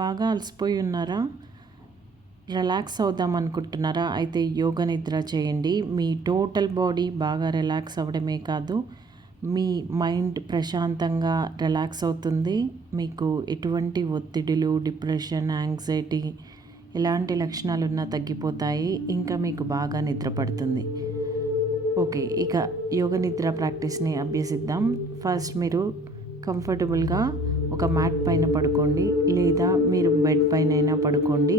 బాగా అలసిపోయి ఉన్నారా? రిలాక్స్ అవుదాం అనుకుంటున్నారా? అయితే యోగ నిద్ర చేయండి. మీ టోటల్ బాడీ బాగా రిలాక్స్ అవ్వడమే కాదు, మీ మైండ్ ప్రశాంతంగా రిలాక్స్ అవుతుంది. మీకు ఎటువంటి ఒత్తిడులు, డిప్రెషన్, యాంగ్జైటీ ఎలాంటి లక్షణాలున్నా తగ్గిపోతాయి. ఇంకా మీకు బాగా నిద్ర పడుతుంది. ఓకే, ఇక యోగ నిద్ర ప్రాక్టీస్ని అభ్యసిద్దాం. ఫస్ట్ మీరు కంఫర్టబుల్గా ఒక మ్యాట్ పైన పడుకోండి, లేదా మీరు బెడ్ పైన అయినా పడుకోండి.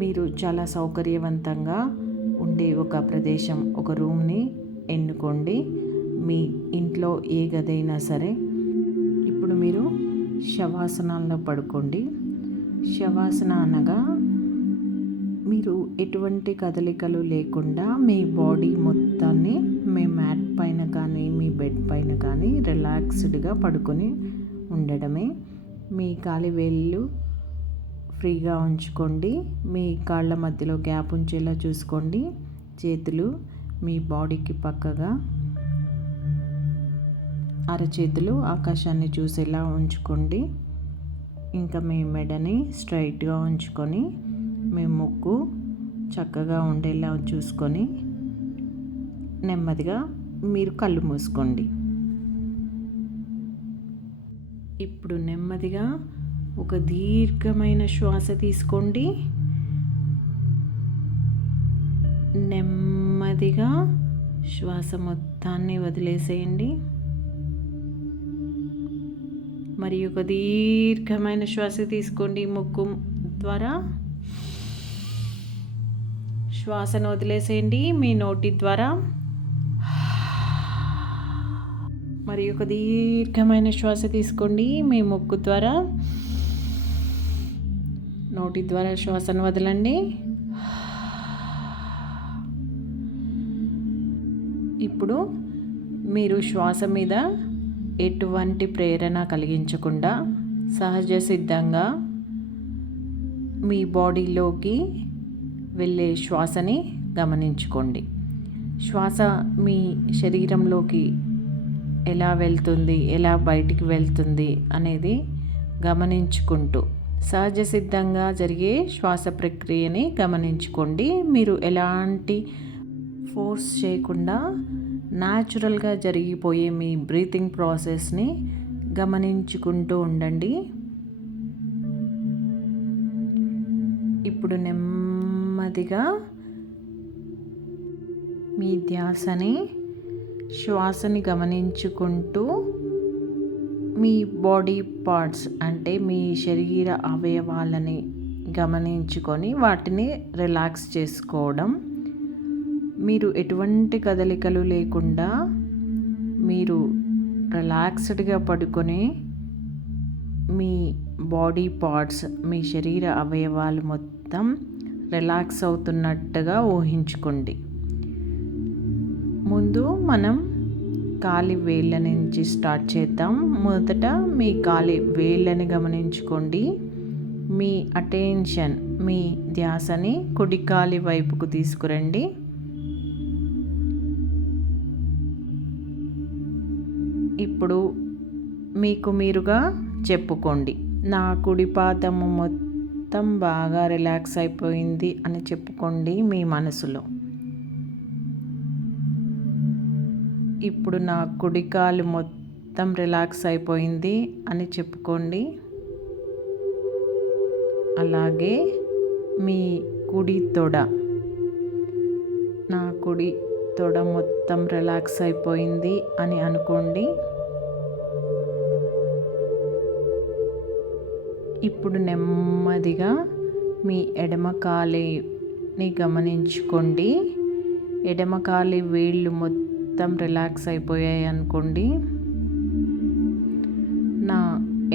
మీరు చాలా సౌకర్యవంతంగా ఉండే ఒక ప్రదేశం, ఒక రూమ్ని ఎన్నుకోండి. మీ ఇంట్లో ఏ గదైనా సరే. ఇప్పుడు మీరు శవాసనాల్లో పడుకోండి. శవాసన అనగా మీరు ఎటువంటి కదలికలు లేకుండా మీ బాడీ మొత్తాన్ని మీ మ్యాట్ పైన కానీ మీ బెడ్ పైన కానీ రిలాక్స్డ్గా పడుకొని ఉండడమే. మీ కాలి వేళ్ళు ఫ్రీగా ఉంచుకోండి. మీ కాళ్ళ మధ్యలో గ్యాప్ ఉంచేలా చూసుకోండి. చేతులు మీ బాడీకి పక్కగా, అరచేతులు ఆకాశాన్ని చూసేలా ఉంచుకోండి. ఇంకా మీ మెడని స్ట్రైట్గా ఉంచుకొని మీ ముక్కు చక్కగా ఉండేలా చూసుకొని నెమ్మదిగా మీరు కళ్ళు మూసుకోండి. ఇప్పుడు నెమ్మదిగా ఒక దీర్ఘమైన శ్వాస తీసుకోండి. నెమ్మదిగా శ్వాస మొత్తాన్ని వదిలేసేయండి. మరి ఒక దీర్ఘమైన శ్వాస తీసుకోండి. ముక్కు ద్వారా శ్వాసను వదిలేసేయండి. మీ నోటి ద్వారా మరి ఒక దీర్ఘమైన శ్వాస తీసుకోండి. మీ ముక్కు ద్వారా, నోటి ద్వారా శ్వాసను వదలండి. ఇప్పుడు మీరు శ్వాస మీద ఎటువంటి ప్రేరణ కలిగించకుండా సహజ సిద్ధంగా మీ బాడీలోకి వెళ్ళే శ్వాసని గమనించుకోండి. శ్వాస మీ శరీరంలోకి ఎలా వెళ్తుంది, ఎలా బయటికి వెళ్తుంది అనేది గమనించుకుంటూ సహజ సిద్ధంగా జరిగే శ్వాస ప్రక్రియని గమనించుకోండి. మీరు ఎలాంటి ఫోర్స్ చేయకుండా న్యాచురల్గా జరిగిపోయే మీ బ్రీతింగ్ ప్రాసెస్ని గమనించుకుంటూ ఉండండి. ఇప్పుడు నెమ్మదిగా మీ ధ్యాసని శ్వాసని గమనించుకుంటూ మీ బాడీ పార్ట్స్ అంటే మీ శరీర అవయవాలని గమనించుకొని వాటిని రిలాక్స్ చేసుకోవడం. మీరు ఎటువంటి కదలికలు లేకుండా మీరు రిలాక్స్డ్గా పడుకొని మీ బాడీ పార్ట్స్, మీ శరీర అవయవాలు మొత్తం రిలాక్స్ అవుతున్నట్టుగా ఊహించుకోండి. ముందు మనం కాలి వేళ్ళ నుంచి స్టార్ట్ చేద్దాం. మొదట మీ కాలి వేళ్ళని గమనించుకోండి. మీ అటెన్షన్, మీ ధ్యాసని కుడి కాలి వైపుకు తీసుకురండి. ఇప్పుడు మీకు మీరుగా చెప్పుకోండి, నా కుడి పాదము మొత్తం బాగా రిలాక్స్ అయిపోయింది అని చెప్పుకోండి మీ మనసులో. ఇప్పుడు నా కుడి కాలు మొత్తం రిలాక్స్ అయిపోయింది అని చెప్పుకోండి. అలాగే మీ కుడి తొడ, నా కుడి తొడ మొత్తం రిలాక్స్ అయిపోయింది అని అనుకోండి. ఇప్పుడు నెమ్మదిగా మీ ఎడమ కాలిని గమనించుకోండి. ఎడమ కాలి వేళ్ళు మొత్తం రిలాక్స్ అయిపోయాయి అనుకోండి. నా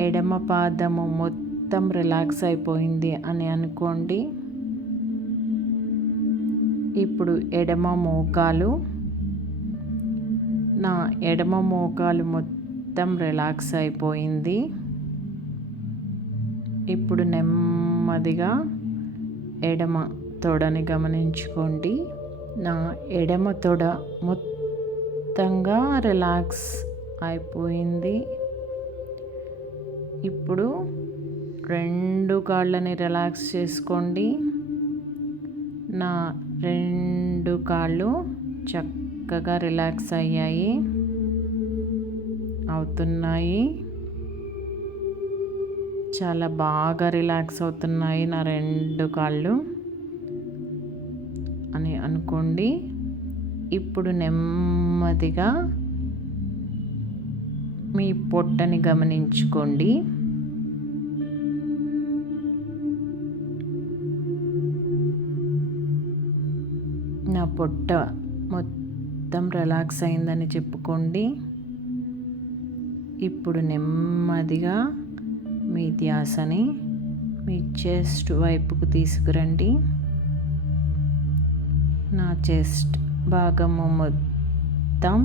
ఎడమ పాదము మొత్తం రిలాక్స్ అయిపోయింది అని అనుకోండి. ఇప్పుడు ఎడమ మోకాలు, నా ఎడమ మోకాలు మొత్తం రిలాక్స్ అయిపోయింది. ఇప్పుడు నెమ్మదిగా ఎడమ తొడని గమనించుకోండి. నా ఎడమ తొడ మొత్తంగా రిలాక్స్ అయిపోయింది. ఇప్పుడు రెండు 2 కాళ్ళని రిలాక్స్ చేసుకోండి. నా 2 కాళ్ళు చక్కగా రిలాక్స్ అవుతున్నాయి. చాలా బాగా రిలాక్స్ అవుతున్నాయి నా 2 కాళ్ళు అని అనుకోండి. ఇప్పుడు నెమ్మదిగా మీ పొట్టని గమనించుకోండి. నా పొట్ట మొత్తం రిలాక్స్ అయిందని చెప్పుకోండి. ఇప్పుడు నెమ్మదిగా మీ ధ్యాసని మీ చెస్ట్ వైపుకు తీసుకురండి. నా చెస్ట్ భాగము మొత్తం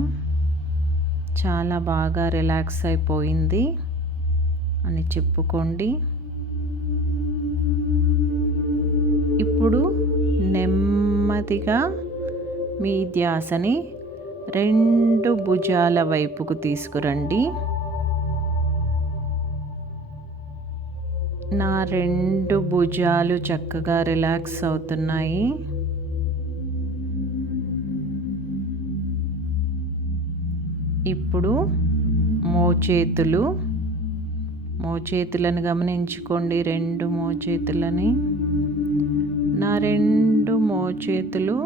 చాలా బాగా రిలాక్స్ అయిపోయింది అని చెప్పుకోండి. ఇప్పుడు నెమ్మదిగా మీ ధ్యాసని 2 భుజాల వైపుకు తీసుకురండి. నా 2 భుజాలు చక్కగా రిలాక్స్ అవుతున్నాయి. ఇప్పుడు మోచేతులను గమనించుకోండి. 2 మోచేతులని. నా 2 మోచేతులు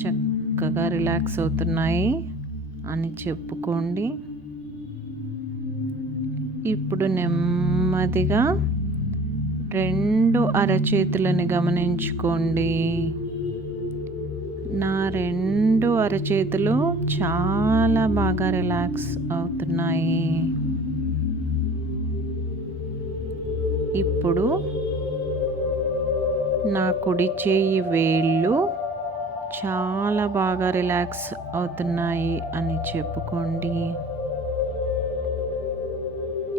చక్కగా రిలాక్స్ అవుతున్నాయి అని చెప్పుకోండి. ఇప్పుడు నెమ్మదిగా 2 అరచేతులని గమనించుకోండి. నా 2 అరచేతులు చాలా బాగా రిలాక్స్ అవుతున్నాయి. ఇప్పుడు నా కుడి చేయి వేళ్ళు చాలా బాగా రిలాక్స్ అవుతున్నాయి అని చెప్పుకోండి.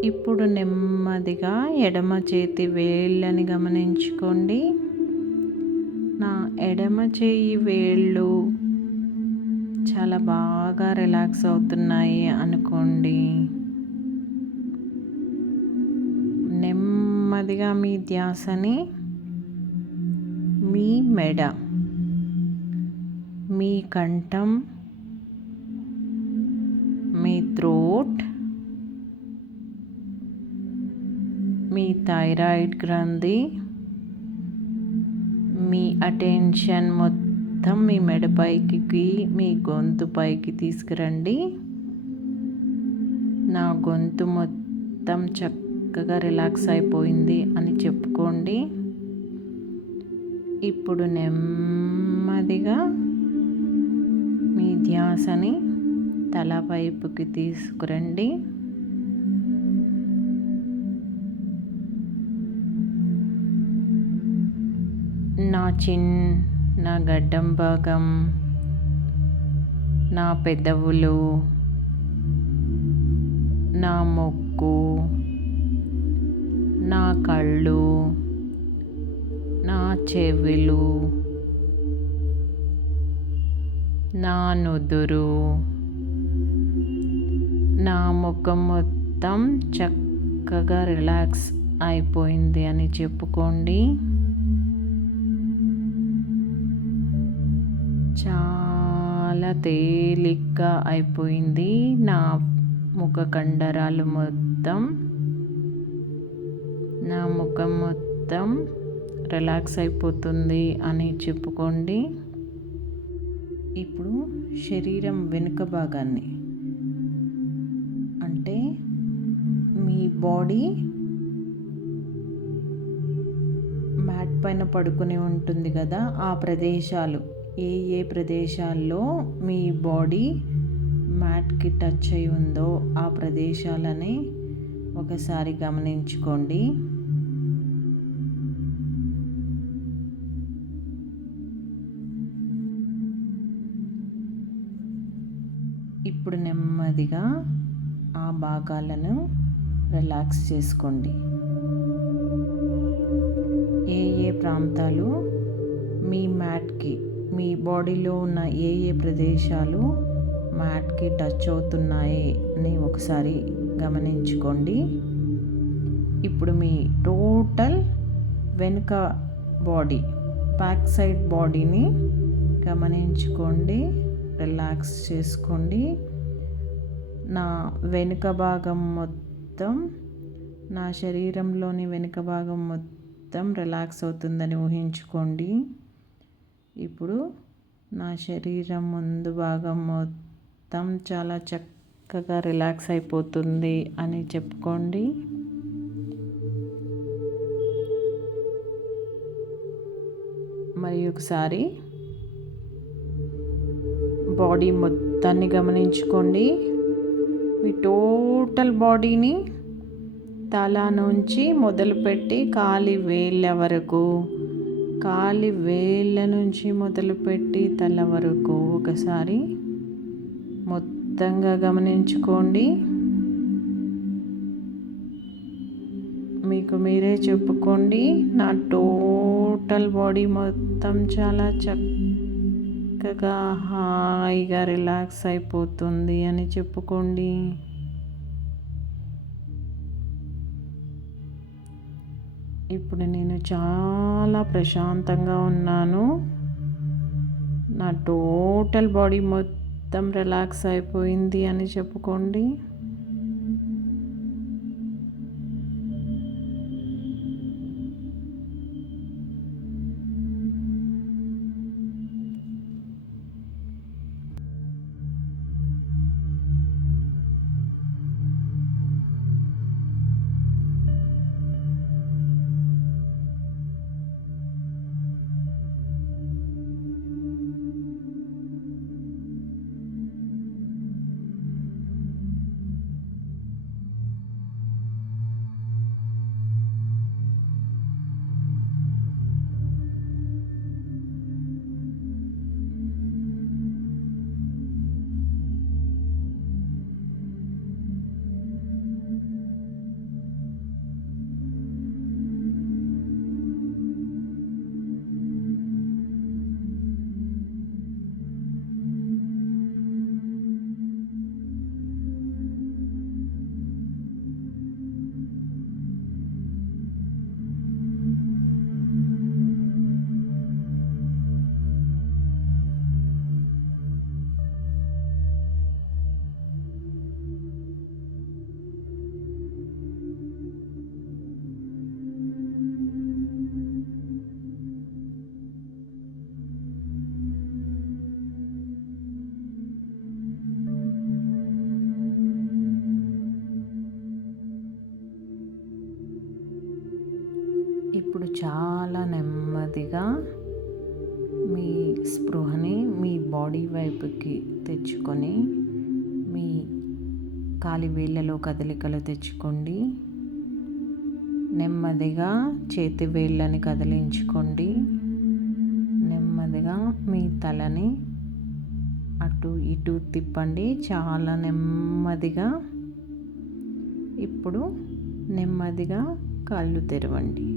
ఇప్పుడు నెమ్మదిగా ఎడమ చేతి వేళ్ళని గమనించుకోండి. నా ఎడమ చేయి వేళ్ళు చాలా బాగా రిలాక్స్ అవుతున్నాయి అనుకోండి. నెమ్మదిగా మీ ధ్యాసని మీ మెడ, మీ కంఠం, మీ థ్రోట్, మీ థైరాయిడ్ గ్రంథి, మీ అటెన్షన్ మొత్తం మీ మెడపైకి, మీ గొంతు పైకి తీసుకురండి. నా గొంతు మొత్తం చక్కగా రిలాక్స్ అయిపోయింది అని చెప్పుకోండి. ఇప్పుడు నెమ్మదిగా మీ ధ్యాసని తల వైపుకి తీసుకురండి. నా గడ్డం భాగం, నా పెదవులు, నా ముక్కు, నా కళ్ళు, నా చెవులు, నా నుదురు, నా ముఖం మొత్తం చక్కగా రిలాక్స్ అయిపోయింది అని చెప్పుకోండి. చాలా తేలిగ్గా అయిపోయింది. నా ముఖ కండరాలు మొత్తం, నా ముఖం మొత్తం రిలాక్స్ అయిపోతుంది అని చెప్పుకోండి. ఇప్పుడు శరీరం వెనుక భాగాన్ని, అంటే మీ బాడీ మ్యాట్ పైన పడుకుని ఉంటుంది కదా, ఆ ప్రదేశాలు ఏ ప్రదేశాల్లో మీ బాడీ మ్యాట్కి టచ్ అయి ఉందో ఆ ప్రదేశాలని ఒకసారి గమనించుకోండి. ఇప్పుడు నెమ్మదిగా ఆ భాగాలను రిలాక్స్ చేసుకోండి. ఏ ప్రాంతాలు మీ మ్యాట్కి, మీ బాడీలో ఉన్న ఏ ప్రదేశాలు మ్యాట్కి టచ్ అవుతున్నాయి అని ఒకసారి గమనించుకోండి. ఇప్పుడు మీ టోటల్ వెనుక బాడీ, బ్యాక్ సైడ్ బాడీని గమనించుకోండి, రిలాక్స్ చేసుకోండి. నా వెనుక భాగం మొత్తం, నా శరీరంలోని వెనుక భాగం మొత్తం రిలాక్స్ అవుతుందని ఊహించుకోండి. ఇప్పుడు నా శరీరం ముందు భాగం మొత్తం చాలా చక్కగా రిలాక్స్ అయిపోతుంది అని చెప్పుకోండి. మరి ఒకసారి బాడీ మొత్తాన్ని గమనించుకోండి. మీ టోటల్ బాడీని తల నుంచి మొదలుపెట్టి కాలి వేళ్ళ వరకు, కాలి వేళ్ళ నుంచి మొదలుపెట్టి తల వరకు ఒకసారి మొత్తంగా గమనించుకోండి. మీకు మీరే చెప్పుకోండి, నా టోటల్ బాడీ మొత్తం చాలా చక్కగా హాయిగా రిలాక్స్ అయిపోతుంది అని చెప్పుకోండి. ఇప్పుడు నేను చాలా ప్రశాంతంగా ఉన్నాను. నా టోటల్ బాడీ మొత్తం రిలాక్స్ అయిపోయింది అని చెప్పుకోండి. ఇప్పుడు చాలా నెమ్మదిగా మీ స్పృహని మీ బాడీ వైపుకి తెచ్చుకొని మీ కాలి వేళ్ళలో కదలికలు తెచ్చుకోండి. నెమ్మదిగా చేతి వేళ్ళని కదిలించుకోండి. నెమ్మదిగా మీ తలని అటు ఇటు తిప్పండి, చాలా నెమ్మదిగా. ఇప్పుడు నెమ్మదిగా కళ్ళు తెరవండి.